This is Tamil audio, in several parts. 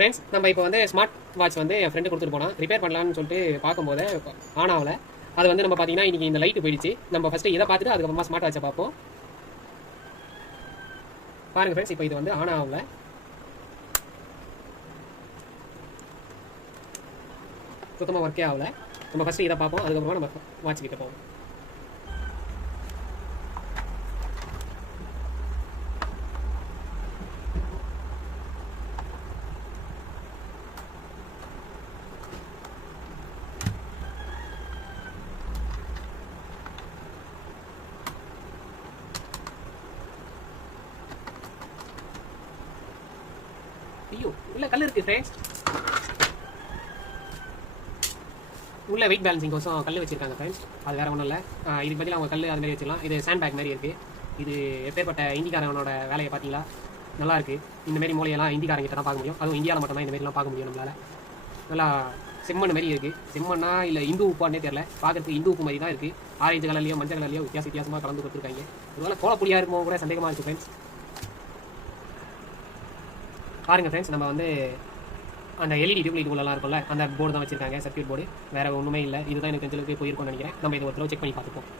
ஃப்ரெண்ட்ஸ், நம்ம இப்போ வந்து ஸ்மார்ட் வாட்ச் வந்து என் ஃப்ரெண்டு கொடுத்துட்டு போனால் ரிப்பேர் பண்ணலான்னு சொல்லிட்டு பார்க்கும்போது ஆன் ஆகல. அது வந்து நம்ம பார்த்தீங்கன்னா இன்றைக்கி இந்த லைட்டு போயிடுச்சு. நம்ம ஃபஸ்ட்டு இதை பார்த்துட்டு அதுக்கப்புறமா ஸ்மார்ட் வாட்சை பார்ப்போம். பாருங்கள் ஃப்ரெண்ட்ஸ், இப்போ இது வந்து ஆன் ஆகல. சுத்தமாக ஒர்க்கே ஆகல. நம்ம ஃபஸ்ட்டு இதை பார்ப்போம், அதுக்கப்புறமா நம்ம வாட்ச் கிட்ட போவோம். ஐயோ, உள்ள கல் இருக்கு ஃப்ரெண்ட்ஸ். உள்ள வெயிட் பேலன்சிங் கோசம் கல் வச்சிருக்காங்க ஃப்ரெண்ட்ஸ். அது வேற ஒன்றும் இல்லை. இதுக்கு பதிலாக அவங்க கல் அது மாதிரி வச்சிடலாம். இது சாண்ட் பேக் மாதிரி இருக்குது. இது எப்பேற்பட்ட இந்திக்காரனோட வேலையை பார்த்தீங்களா? நல்லா இருக்குது. இந்தமாரி மூலையெல்லாம் இந்திக்காரங்கிட்ட தான் பார்க்க முடியும். அதுவும் இந்தியாவில் மட்டும் தான் இந்தமாரிலாம் பார்க்க முடியும் நம்மளால். நல்லா செம்மண் மாதிரி இருக்குது. செம்மண்ணா இல்லை இந்து உப்பானே தெரியல. பார்க்குறதுக்கு இந்து உப்பு மாதிரி தான் இருக்குது. ஆரஞ்சு கலர்லையோ மஞ்சள் கலர்லையோ வித்தியாசமாக கலந்து கொடுத்துருக்காங்க. ஒருவேளை கோலப்பொடியாக இருக்குமோ கூட சந்தேகமாக இருக்குது ஃப்ரெண்ட்ஸ். பாருங்கள் ஃப்ரெண்ட்ஸ், நம்ம வந்து அந்த எல்இடி டியூப் லைட்டுக்குள்ளலாம் இருக்கும்ல, அந்த போர்டு தான் வச்சிருக்காங்க, சர்க்யூட் போர்டு. வேறு ஒன்றுமே இல்லை. இதுதான் எனக்கு தெரிஞ்சளவுக்கு போயிருக்கும்னு நினைக்கிறேன். நம்ம இதை ஒரு தடவை செக் பண்ணி பார்த்துப்போம்.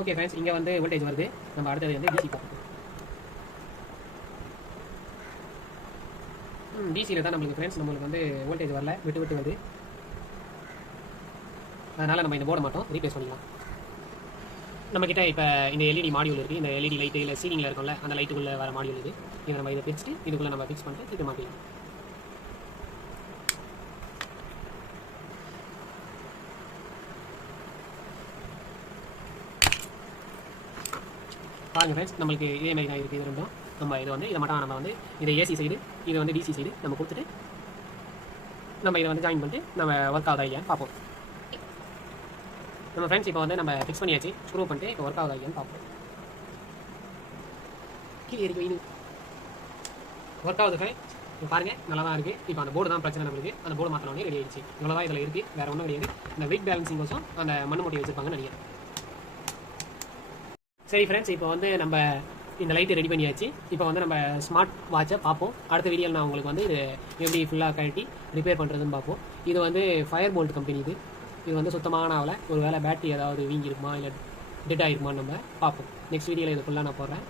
ஓகே ஃப்ரெண்ட்ஸ், இங்கே வந்து வோல்டேஜ் வருது. நம்ம அடுத்தது வந்து டிசி பார்ப்போம். டிசியில் தான் நம்மளுக்கு ஃப்ரெண்ட்ஸ் நம்மளுக்கு வந்து வோல்டேஜ் வரல, விட்டு விட்டு வருது. அதனால் நம்ம இந்த போர்டை மட்டும் ரீப்ளேஸ் பண்ணிக்கலாம். நம்மக்கிட்ட இப்போ இந்த எல்இடி மாடியூல் இருக்குது. இந்த எல்இடி லைட்டு இல்லை சீலிங்கில் இருக்கும்ல, அந்த லைட்டுக்குள்ளே வர மாடியூல் இது. இதை நம்ம இதை பிரிச்சுட்டு இதுக்குள்ளே நம்ம ஃபிக்ஸ் பண்ணிட்டு இது மாட்டிக்கலாம். பாருங்கள் ஃப்ரெண்ட்ஸ், நம்மளுக்கு இதே மாதிரி தான் இருக்குது. இது ரெண்டும் நம்ம இதை வந்து இதை மட்டும் நம்ம வந்து இதை ஏசி சைடு, இதை வந்து டிசி சைடு நம்ம கொடுத்துட்டு நம்ம இதை வந்து ஜாயின் பண்ணிட்டு நம்ம ஒர்க் ஆகுதா இல்லையான்னு பார்ப்போம். நம்ம ஃப்ரெண்ட்ஸ் இப்போ வந்து நம்ம ஃபிக்ஸ் பண்ணியாச்சு, ஸ்க்ரூ பண்ணிட்டு இப்போ ஒர்க் ஆகுதா இல்லையான்னு பார்ப்போம். கீழே இருக்கு ஒர்க் ஆகுது ஃப்ரெண்ட்ஸ். இப்போ பாருங்கள், நல்லா தான் இருக்குது. இப்போ அந்த போர்டு தான் பிரச்சனை நம்மளுக்கு. அந்த போர்டு மாற்றினோடனே ரெடி ஆயிடுச்சு. இவ்வளோ தான் இதில் இருக்குது, வேறு ஒன்றும் கிடையாது. இந்த வெயிட் பேலன்சிங் கோசம் அந்த மண்ணு மூட்டை வச்சுருப்பாங்கன்னு நினைக்கிறேன். சரி ஃப்ரெண்ட்ஸ், இப்போ வந்து நம்ம இந்த லைட்டு ரெடி பண்ணியாச்சு. இப்போ வந்து நம்ம ஸ்மார்ட் வாட்சை பார்ப்போம். அடுத்த வீடியோவில் நான் உங்களுக்கு வந்து இது எப்படி ஃபுல்லாக கழட்டி ரிப்பேர் பண்ணுறதுன்னு பார்ப்போம். இது வந்து ஃபயர் போல்ட் கம்பெனி. இது வந்து சுத்தமான ஆகலை. ஒரு வேளை பேட்டரி ஏதாவது வீங்கியிருக்குமா இல்லை டெட் ஆகிருக்குமான்னு நம்ம பார்ப்போம். நெக்ஸ்ட் வீடியோவில் இது ஃபுல்லாக நான் போடுறேன்.